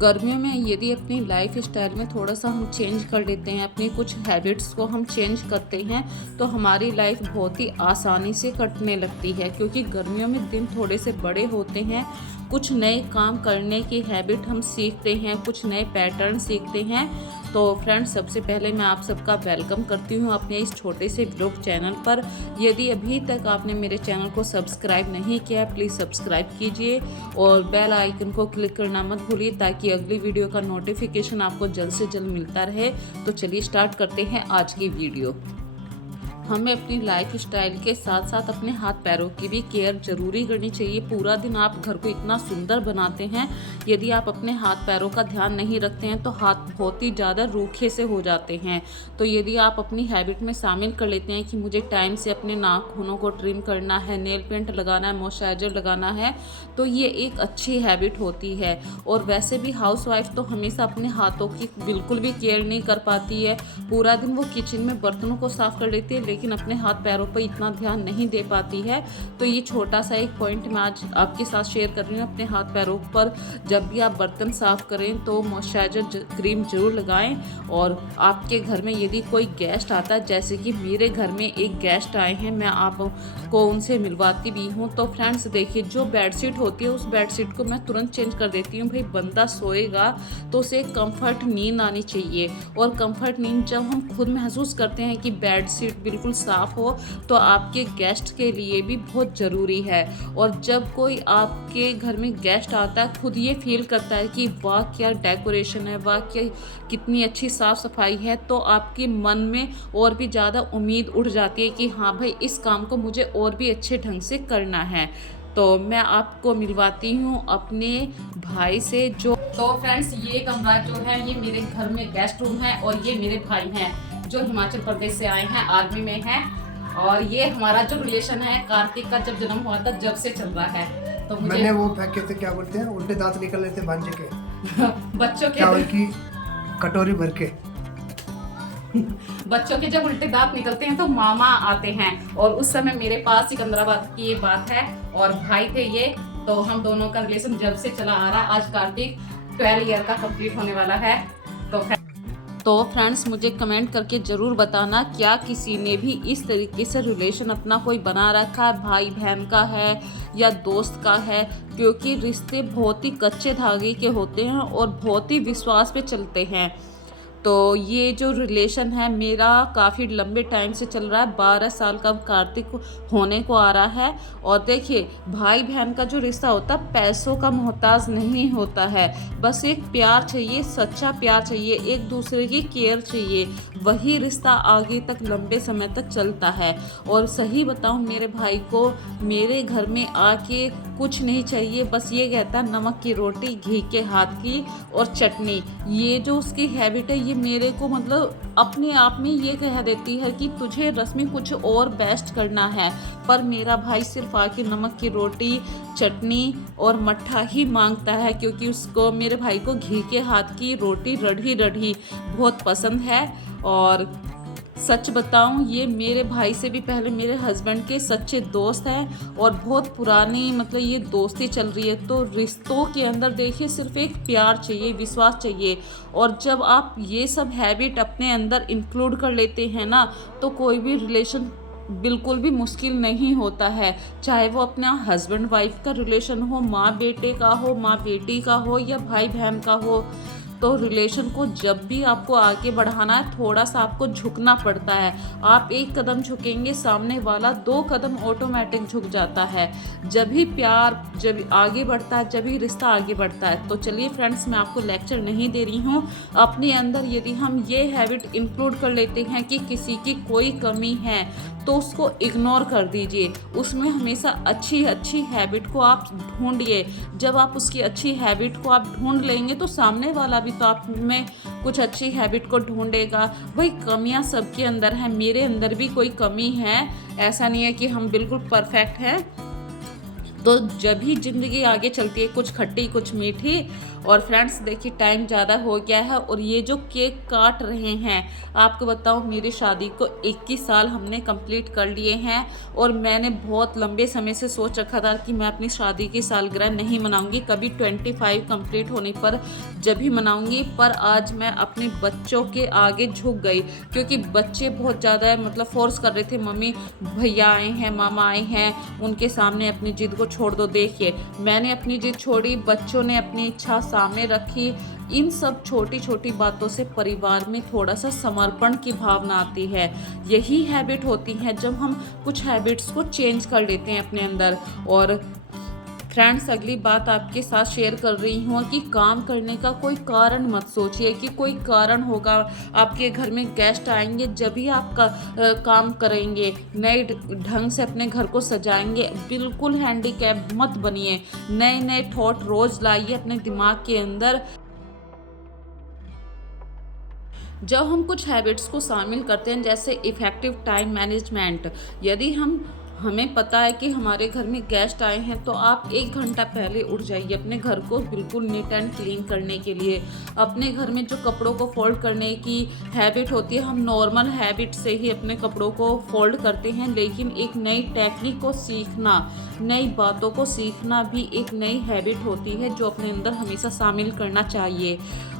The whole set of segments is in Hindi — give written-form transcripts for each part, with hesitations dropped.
गर्मियों में यदि अपनी लाइफ स्टाइल में थोड़ा सा हम चेंज कर लेते हैं, अपनी कुछ हैबिट्स को हम चेंज करते हैं तो हमारी लाइफ बहुत ही आसानी से कटने लगती है। क्योंकि गर्मियों में दिन थोड़े से बड़े होते हैं, कुछ नए काम करने की हैबिट हम सीखते हैं, कुछ नए पैटर्न सीखते हैं। तो फ्रेंड्स, सबसे पहले मैं आप सबका वेलकम करती हूँ अपने इस छोटे से व्लॉग चैनल पर। यदि अभी तक आपने मेरे चैनल को सब्सक्राइब नहीं किया है, प्लीज़ सब्सक्राइब कीजिए और बेल आइकन को क्लिक करना मत भूलिए ताकि अगली वीडियो का नोटिफिकेशन आपको जल्द से जल्द मिलता रहे। तो चलिए स्टार्ट करते हैं आज की वीडियो। हमें अपनी लाइफ स्टाइल के साथ साथ अपने हाथ पैरों की भी केयर ज़रूरी करनी चाहिए। पूरा दिन आप घर को इतना सुंदर बनाते हैं, यदि आप अपने हाथ पैरों का ध्यान नहीं रखते हैं तो हाथ बहुत ही ज़्यादा रूखे से हो जाते हैं। तो यदि आप अपनी हैबिट में शामिल कर लेते हैं कि मुझे टाइम से अपने नाखूनों को ट्रिम करना है, नेल पेंट लगाना है, मॉइस्चराइजर लगाना है, तो ये एक अच्छी हैबिट होती है। और वैसे भी हाउसवाइफ तो हमेशा अपने हाथों की बिल्कुल भी केयर नहीं कर पाती है। पूरा दिन वो किचन में बर्तनों को साफ कर लेती है लेकिन अपने हाथ पैरों पर इतना ध्यान नहीं दे पाती है। तो ये छोटा सा एक पॉइंट मैं आज आपके साथ शेयर कर रही हूँ। अपने हाथ पैरों पर जब भी आप बर्तन साफ करें तो मॉइस्चराइजर क्रीम जरूर लगाएं। और आपके घर में यदि कोई गेस्ट आता है, जैसे कि मेरे घर में एक गेस्ट आए हैं, मैं आपको उनसे मिलवाती भी हूँ। तो फ्रेंड्स देखिए, जो बेडशीट होती है उस बेडशीट को मैं तुरंत चेंज कर देती हूँ। भाई बंदा सोएगा तो उसे कंफर्ट नींद आनी चाहिए, और कंफर्ट नींद जब हम खुद महसूस करते हैं कि बेडशीट बिल्कुल साफ हो तो आपके गेस्ट के लिए भी बहुत ज़रूरी है। और जब कोई आपके घर में गेस्ट आता है, खुद ये फील करता है कि वाह क्या डेकोरेशन है, वाह क्या कितनी अच्छी साफ़ सफाई है, तो आपके मन में और भी ज़्यादा उम्मीद उठ जाती है कि हाँ भाई, इस काम को मुझे और भी अच्छे ढंग से करना है। तो मैं आपको मिलवाती हूँ अपने भाई से। जो तो फ्रेंड्स, ये कमरा जो है ये मेरे घर में गेस्ट रूम है, और ये मेरे भाई हैं जो हिमाचल प्रदेश से आए हैं, आर्मी में हैं। और ये हमारा जो रिलेशन है कार्तिक का जब जन्म हुआ था जब से चल रहा है। तो मुझे मैंने वो फेंके थे, क्या बोलते हैं, उल्टे दांत निकल रहे थे भांजे के बच्चों के चावल की कटोरी भर के। बच्चों के जब उल्टे दांत निकलते हैं तो मामा आते हैं, और उस समय मेरे पास सिकंदराबाद की ये बात है, और भाई थे ये। तो हम दोनों का रिलेशन जब से चला आ रहा, आज कार्तिक 12 ईयर का कंप्लीट होने वाला है। तो फ्रेंड्स, मुझे कमेंट करके ज़रूर बताना, क्या किसी ने भी इस तरीके से रिलेशन अपना कोई बना रखा है, भाई बहन का है या दोस्त का है। क्योंकि रिश्ते बहुत ही कच्चे धागे के होते हैं और बहुत ही विश्वास पे चलते हैं। तो ये जो रिलेशन है मेरा काफ़ी लंबे टाइम से चल रहा है, 12 साल का कार्तिक होने को आ रहा है। और देखिए, भाई बहन का जो रिश्ता होता है पैसों का मोहताज नहीं होता है, बस एक प्यार चाहिए, सच्चा प्यार चाहिए, एक दूसरे की केयर चाहिए, वही रिश्ता आगे तक लंबे समय तक चलता है। और सही बताऊं, मेरे भाई को मेरे घर में आके कुछ नहीं चाहिए, बस ये कहता है नमक की रोटी, घी के हाथ की और चटनी। ये जो उसकी हैबिट है ये मेरे को मतलब अपने आप में ये कह देती है कि तुझे रश्मि कुछ और बेस्ट करना है। पर मेरा भाई सिर्फ आके नमक की रोटी, चटनी और मट्ठा ही मांगता है, क्योंकि उसको, मेरे भाई को घी के हाथ की रोटी रढ़ी रढ़ी बहुत पसंद है। और सच बताऊं, ये मेरे भाई से भी पहले मेरे हस्बैंड के सच्चे दोस्त हैं, और बहुत पुरानी मतलब ये दोस्ती चल रही है। तो रिश्तों के अंदर देखिए, सिर्फ एक प्यार चाहिए, विश्वास चाहिए। और जब आप ये सब हैबिट अपने अंदर इंक्लूड कर लेते हैं ना, तो कोई भी रिलेशन बिल्कुल भी मुश्किल नहीं होता है। चाहे वो अपना हस्बैंड वाइफ का रिलेशन हो, माँ बेटे का हो, माँ बेटी का हो, या भाई बहन का हो। तो रिलेशन को जब भी आपको आगे बढ़ाना है, थोड़ा सा आपको झुकना पड़ता है। आप एक कदम झुकेंगे, सामने वाला 2 कदम ऑटोमेटिक झुक जाता है। जब भी प्यार जब आगे बढ़ता है, जब भी रिश्ता आगे बढ़ता है। तो चलिए फ्रेंड्स, मैं आपको लेक्चर नहीं दे रही हूँ। अपने अंदर यदि हम ये हैबिट इंक्लूड कर लेते हैं कि किसी की कोई कमी है तो उसको इग्नोर कर दीजिए। उसमें हमेशा अच्छी अच्छी हैबिट को आप ढूंढिए। जब आप उसकी अच्छी हैबिट को आप ढूंढ लेंगे तो सामने वाला भी तो आप में कुछ अच्छी हैबिट को ढूंढेगा। भाई कमियां सबके अंदर हैं, मेरे अंदर भी कोई कमी है, ऐसा नहीं है कि हम बिल्कुल परफेक्ट हैं। तो जब भी ज़िंदगी आगे चलती है, कुछ खट्टी कुछ मीठी। और फ्रेंड्स देखिए टाइम ज़्यादा हो गया है और ये जो केक काट रहे हैं, आपको बताऊँ मेरी शादी को 21 साल हमने कंप्लीट कर लिए हैं। और मैंने बहुत लंबे समय से सोच रखा था कि मैं अपनी शादी की सालगिरह नहीं मनाऊंगी, कभी 25 कंप्लीट होने पर जब भी मनाऊंगी। पर आज मैं अपने बच्चों के आगे झुक गई, क्योंकि बच्चे बहुत ज़्यादा मतलब फोर्स कर रहे थे, मम्मी भैया आए हैं, मामा आए हैं, उनके सामने अपनी जिद को छोड़ दो। देखिए मैंने अपनी जिद छोड़ी, बच्चों ने अपनी इच्छा सामने रखी। इन सब छोटी छोटी बातों से परिवार में थोड़ा सा समर्पण की भावना आती है। यही हैबिट होती है जब हम कुछ हैबिट्स को चेंज कर लेते हैं अपने अंदर। और फ्रेंड्स अगली बात आपके साथ शेयर कर रही हूँ कि काम करने का कोई कारण मत सोचिए कि कोई कारण होगा, आपके घर में गेस्ट आएंगे जब भी आप काम करेंगे, नए ढंग से अपने घर को सजाएंगे। बिल्कुल हैंडीकैप मत बनिए, नए नए थॉट रोज लाइए अपने दिमाग के अंदर। जब हम कुछ हैबिट्स को शामिल करते हैं जैसे इफ़ेक्टिव टाइम मैनेजमेंट, यदि हमें पता है कि हमारे घर में गेस्ट आए हैं तो आप 1 घंटा पहले उठ जाइए अपने घर को बिल्कुल नीट एंड क्लीन करने के लिए। अपने घर में जो कपड़ों को फोल्ड करने की हैबिट होती है, हम नॉर्मल हैबिट से ही अपने कपड़ों को फोल्ड करते हैं, लेकिन एक नई टेक्निक को सीखना, नई बातों को सीखना भी एक नई हैबिट होती है जो अपने अंदर हमेशा शामिल करना चाहिए।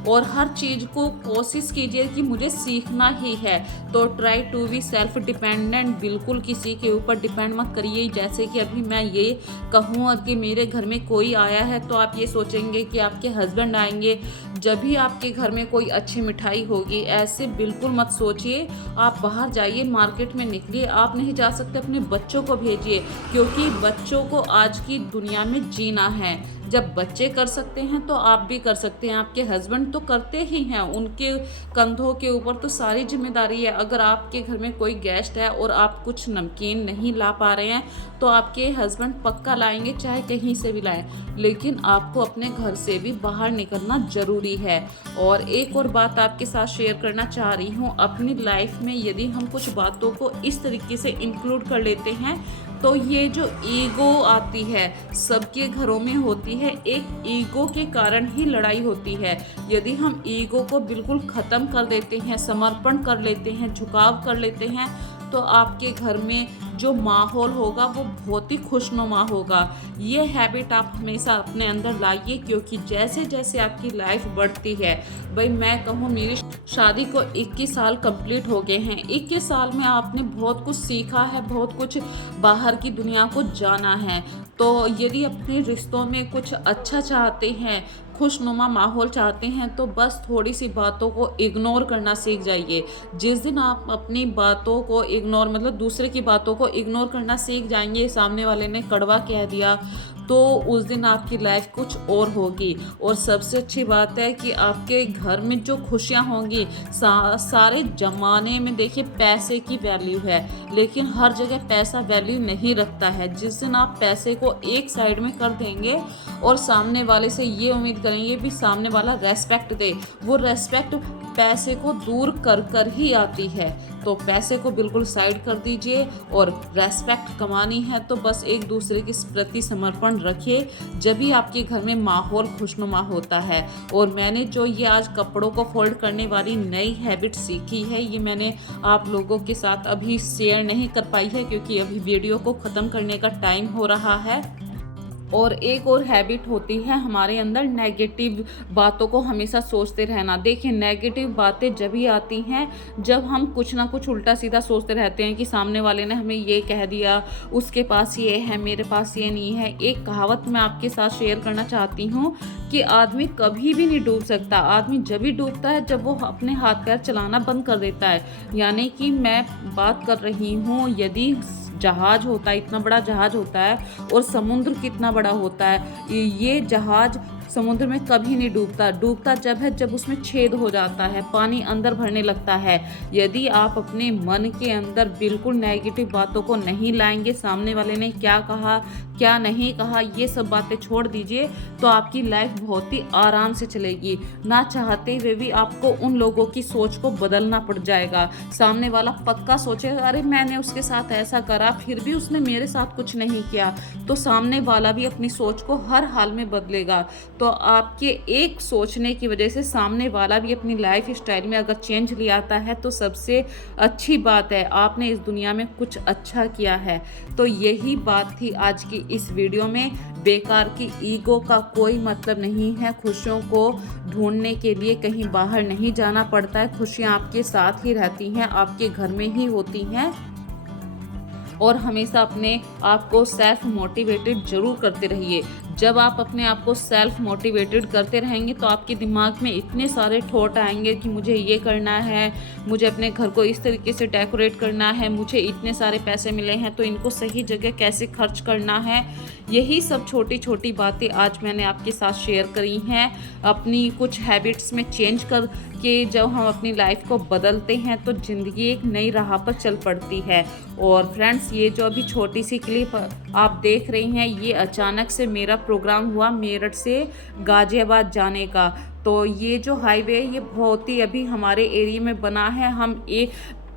और हर चीज़ को कोशिश कीजिए कि मुझे सीखना ही है, तो try to be self dependent. बिल्कुल किसी के ऊपर डिपेंड मत करिए। जैसे कि अभी मैं ये कहूँ कि मेरे घर में कोई आया है तो आप ये सोचेंगे कि आपके हस्बैंड आएंगे जब भी आपके घर में कोई अच्छी मिठाई होगी। ऐसे बिल्कुल मत सोचिए। आप बाहर जाइए, मार्केट में निकलिए, आप नहीं जा सकते अपने बच्चों को भेजिए, क्योंकि बच्चों को आज की दुनिया में जीना है। जब बच्चे कर सकते हैं तो आप भी कर सकते हैं। आपके हस्बैंड तो करते ही हैं, उनके कंधों के ऊपर तो सारी जिम्मेदारी है। अगर आपके घर में कोई गेस्ट है और आप कुछ नमकीन नहीं ला पा रहे हैं तो आपके हस्बैंड पक्का लाएंगे, चाहे कहीं से भी लाएं, लेकिन आपको अपने घर से भी बाहर निकलना ज़रूरी है। और एक और बात आपके साथ शेयर करना चाह रही हूँ, अपनी लाइफ में यदि हम कुछ बातों को इस तरीके से इंक्लूड कर लेते हैं तो ये जो ईगो आती है सबके घरों में होती है, एक ईगो के कारण ही लड़ाई होती है। यदि हम ईगो को बिल्कुल ख़त्म कर देते हैं, समर्पण कर लेते हैं, झुकाव कर लेते हैं, तो आपके घर में जो माहौल होगा वो बहुत ही खुशनुमा होगा। ये हैबिट आप हमेशा अपने अंदर लाइए, क्योंकि जैसे जैसे आपकी लाइफ बढ़ती है, भाई मैं कहूँ मेरी शादी को 21 साल कंप्लीट हो गए हैं। 21 साल में आपने बहुत कुछ सीखा है, बहुत कुछ बाहर की दुनिया को जाना है। तो यदि अपने रिश्तों में कुछ अच्छा चाहते हैं, खुशनुमा माहौल चाहते हैं, तो बस थोड़ी सी बातों को इग्नोर करना सीख जाइए। जिस दिन आप अपनी बातों को इग्नोर मतलब दूसरे की बातों को इग्नोर करना सीख जाएंगे, सामने वाले ने कड़वा कह दिया, तो उस दिन आपकी लाइफ कुछ और होगी। और सबसे अच्छी बात है कि आपके घर में जो खुशियाँ होंगी, सारे ज़माने में देखिए पैसे की वैल्यू है, लेकिन हर जगह पैसा वैल्यू नहीं रखता है। जिस दिन आप पैसे को एक साइड में कर देंगे और सामने वाले से ये उम्मीद करेंगे भी सामने वाला रेस्पेक्ट दे, वो रेस्पेक्ट पैसे को दूर कर कर ही आती है। तो पैसे को बिल्कुल साइड कर दीजिए और रेस्पेक्ट कमानी है तो बस एक दूसरे के प्रति समर्पण रखिए, जब भी आपके घर में माहौल खुशनुमा होता है। और मैंने जो ये आज कपड़ों को फोल्ड करने वाली नई हैबिट सीखी है, ये मैंने आप लोगों के साथ अभी शेयर नहीं कर पाई है, क्योंकि अभी वीडियो को ख़त्म करने का टाइम हो रहा है। और एक और हैबिट होती है हमारे अंदर, नेगेटिव बातों को हमेशा सोचते रहना। देखिए नेगेटिव बातें जब भी आती हैं जब हम कुछ ना कुछ उल्टा सीधा सोचते रहते हैं कि सामने वाले ने हमें ये कह दिया, उसके पास ये है, मेरे पास ये नहीं है। एक कहावत मैं आपके साथ शेयर करना चाहती हूँ कि आदमी कभी भी नहीं डूब सकता। आदमी जब भी डूबता है जब वो अपने हाथ पैर चलाना बंद कर देता है। यानी कि मैं बात कर रही हूँ, यदि जहाज होता है, इतना बड़ा जहाज होता है और समुद्र कितना बड़ा होता है, ये जहाज समुद्र में कभी नहीं डूबता जब है जब उसमें छेद हो जाता है, पानी अंदर भरने लगता है। यदि आप अपने मन के अंदर बिल्कुल नेगेटिव बातों को नहीं लाएंगे, सामने वाले ने क्या कहा, क्या नहीं कहा, ये सब बातें छोड़ दीजिए तो आपकी लाइफ बहुत ही आराम से चलेगी। ना चाहते हुए भी आपको उन लोगों की सोच को बदलना पड़ जाएगा। सामने वाला पक्का सोचेगा अरे मैंने उसके साथ ऐसा करा फिर भी उसने मेरे साथ कुछ नहीं किया, तो सामने वाला भी अपनी सोच को हर हाल में बदलेगा। तो आपके एक सोचने की वजह से सामने वाला भी अपनी लाइफ स्टाइल में अगर चेंज ले आता है तो सबसे अच्छी बात है, आपने इस दुनिया में कुछ अच्छा किया है। तो यही बात थी आज की इस वीडियो में। बेकार की ईगो का कोई मतलब नहीं है। खुशियों को ढूंढने के लिए कहीं बाहर नहीं जाना पड़ता है। खुशियाँ आपके साथ ही रहती हैं, आपके घर में ही होती हैं। और हमेशा अपने आप को सेल्फ मोटिवेटेड जरूर करते रहिए। जब आप अपने आप को सेल्फ मोटिवेटेड करते रहेंगे तो आपके दिमाग में इतने सारे थॉट आएंगे कि मुझे ये करना है, मुझे अपने घर को इस तरीके से डेकोरेट करना है, मुझे इतने सारे पैसे मिले हैं तो इनको सही जगह कैसे खर्च करना है। यही सब छोटी छोटी बातें आज मैंने आपके साथ शेयर करी हैं। अपनी कुछ हैबिट्स में चेंज करके जब हम अपनी लाइफ को बदलते हैं तो ज़िंदगी एक नई राह पर चल पड़ती है। और फ्रेंड्स, ये जो अभी छोटी सी क्लिप आप देख रही हैं, ये अचानक से मेरा प्रोग्राम हुआ मेरठ से गाज़ियाबाद जाने का। तो ये जो हाईवे ये बहुत ही अभी हमारे एरिया में बना है। हम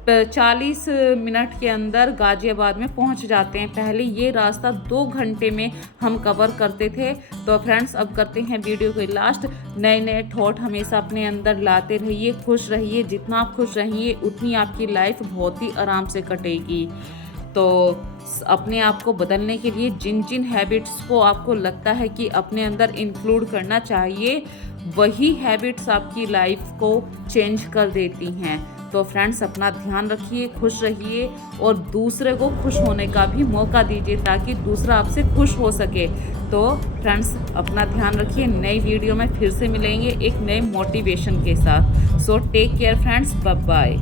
40 मिनट के अंदर गाज़ियाबाद में पहुंच जाते हैं। पहले ये रास्ता 2 घंटे में हम कवर करते थे। तो फ्रेंड्स, अब करते हैं वीडियो के लास्ट। नए नए थॉट हमेशा अपने अंदर लाते रहिए, खुश रहिए। जितना आप खुश रहिए उतनी आपकी लाइफ बहुत ही आराम से कटेगी। तो अपने आप को बदलने के लिए जिन जिन हैबिट्स को आपको लगता है कि अपने अंदर इंक्लूड करना चाहिए, वही हैबिट्स आपकी लाइफ को चेंज कर देती हैं। तो फ्रेंड्स, अपना ध्यान रखिए, खुश रहिए और दूसरे को खुश होने का भी मौका दीजिए ताकि दूसरा आपसे खुश हो सके। तो फ्रेंड्स, अपना ध्यान रखिए। नई वीडियो में फिर से मिलेंगे एक नए मोटिवेशन के साथ। So take care friends, bye bye.